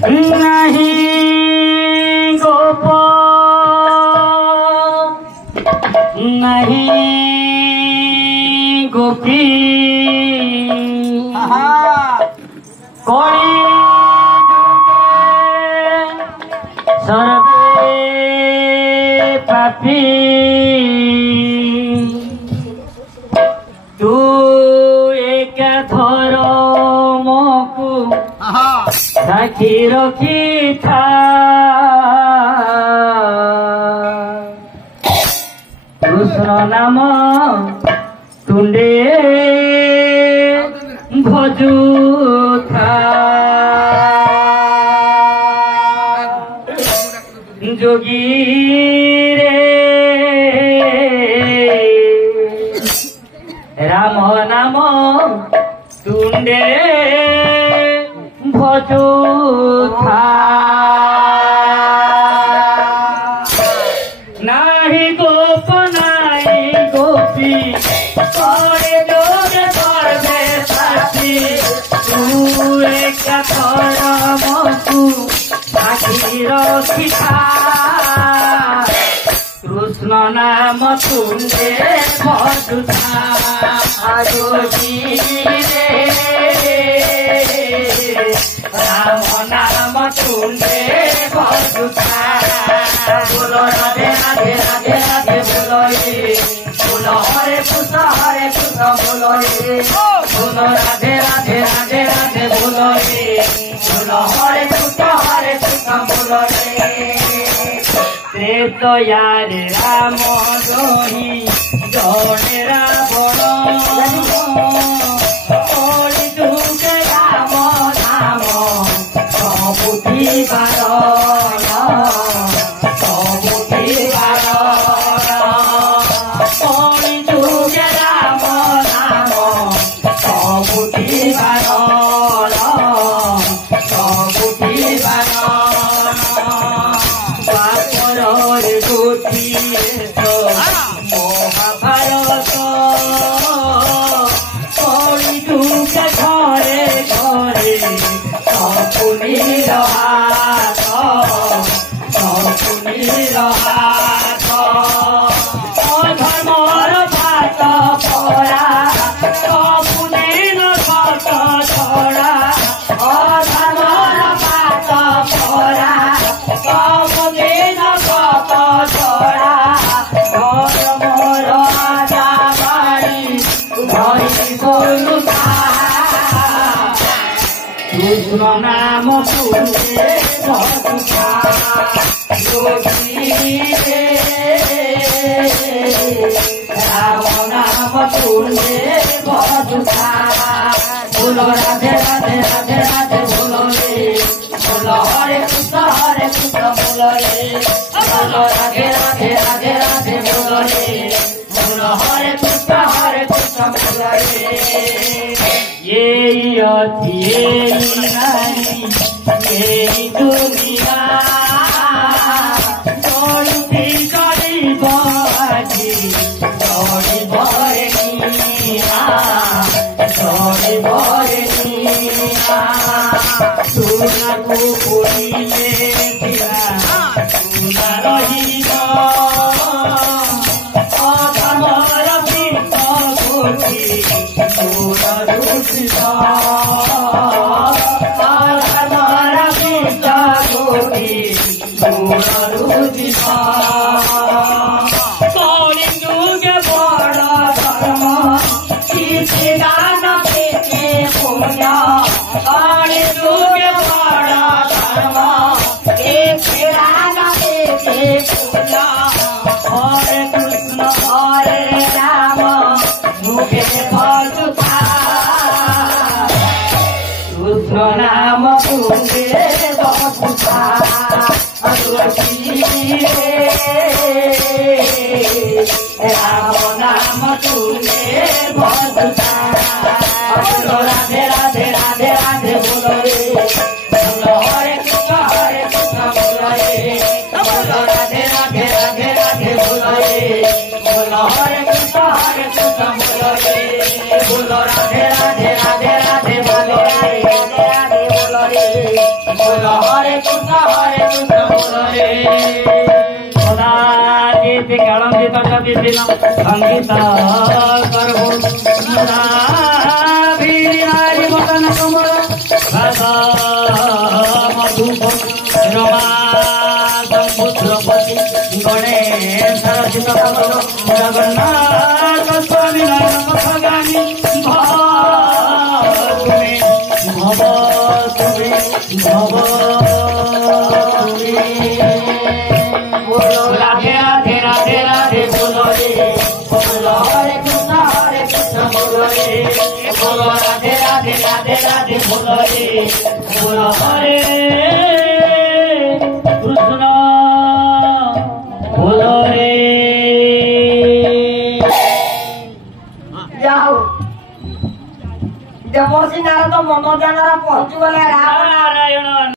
नहीं गोप नहीं गोपी कोड़ी सर्वे पापी तू एक थर मकु साखी रखी था कृष्ण नाम तुंडे भजू था जोगी रे राम नाम तुंडे भजू था नाही गोप नाही गोपी करे जोग सर्वे साथी तू एक थर मकु साखी रखिथा कृष्ण नाम तुंडे भजुथा जोगी रे राम नाम तुंडे भजुथा बोलो राधे राधे राधे राधे बोलो रे बोलो हरे कृष्ण बोलो रे बोलो राधे राधे राधे राधे बोलो रे बोलो हरे कृष्ण बोलो रे त्रेतया रे राम जोही जने रावण कलि जुगे राम नाम सबुद्धि कलि जुगे राम नाम सबुद्धि মহাভারত কলি যুগে ঘরে ঘরে শকুনির হাত অধর্মর ভাত পরা শকুনির ভাত ছড়া অধর্মর ভাত পরা শকুনির ভাত ছড়া कृष्ण नाम तुंडे भजुथा जोगी रे राम नाम तुंडे भजुथा बोलो राधे राधे राधे राधे बोलो रे बोलो हरे कृष्ण बोलो रे बोलो राधे राधे राधे राधे बोलो रे बोलो हरे कृष्ण बोलो रे यही अति यही नारी यही दुनिया चलती चलिब आजी चलिब रे निया सुनाକୁ ପୁରିଲେ ଥିଲା ସୁନା ରହିବ ଅଧମର ବିଷ ଗୋଟି ସୁରରୁ ଶିଷ ଅଧମର ବିଷ ଗୋଟି ସୁରରୁ ଶିଷ କଳିଯୁଗେ ବଡ଼ ଧର୍ମ କିଛି ଦାନ କେତେ ପୁଣ୍ୟ କଳିଯୁଗେ ବଡ଼ ଧର୍ମ କିଛି ଦାନ କେତେ ପୁଣ୍ୟ ହରେ କୃଷ୍ଣ ହରେ ରାମ মুখে ভজুথা কৃষ্ণ নাম তুঙ্গে ভজুথা রাম নাম তুঙ্গে ভজুথা রাধে রাধে রাধে রাধে বলো রে বলো হরে কৃষ্ণ বলো রে বলো রাধে রাধে রাধে রাধে বলো রে বলো হরে কৃষ্ণ बोलो रे बोलो राधे राधे राधे राधे बोलो रे राधे राधे बोलो रे बोलो हरे कृष्ण बोलो रे सदाचित कालंदित विधिन संगीत करबो मुदा भीरी नारी मदन कमल राधा मधुप रमा पुत्रपति गणेश रचित जगन्नाथ स्वामी नमस्कारि भव बोलो राधे राधे राधे राधे बोलो रे बोलो हरे कृष्ण बोलो रे बोलो राधे राधे राधे राधे बोलो रे बोलो हरे कृष्ण बोलो रे जाओ देवर्षि नारद मनोज्ञान पहुंचीगले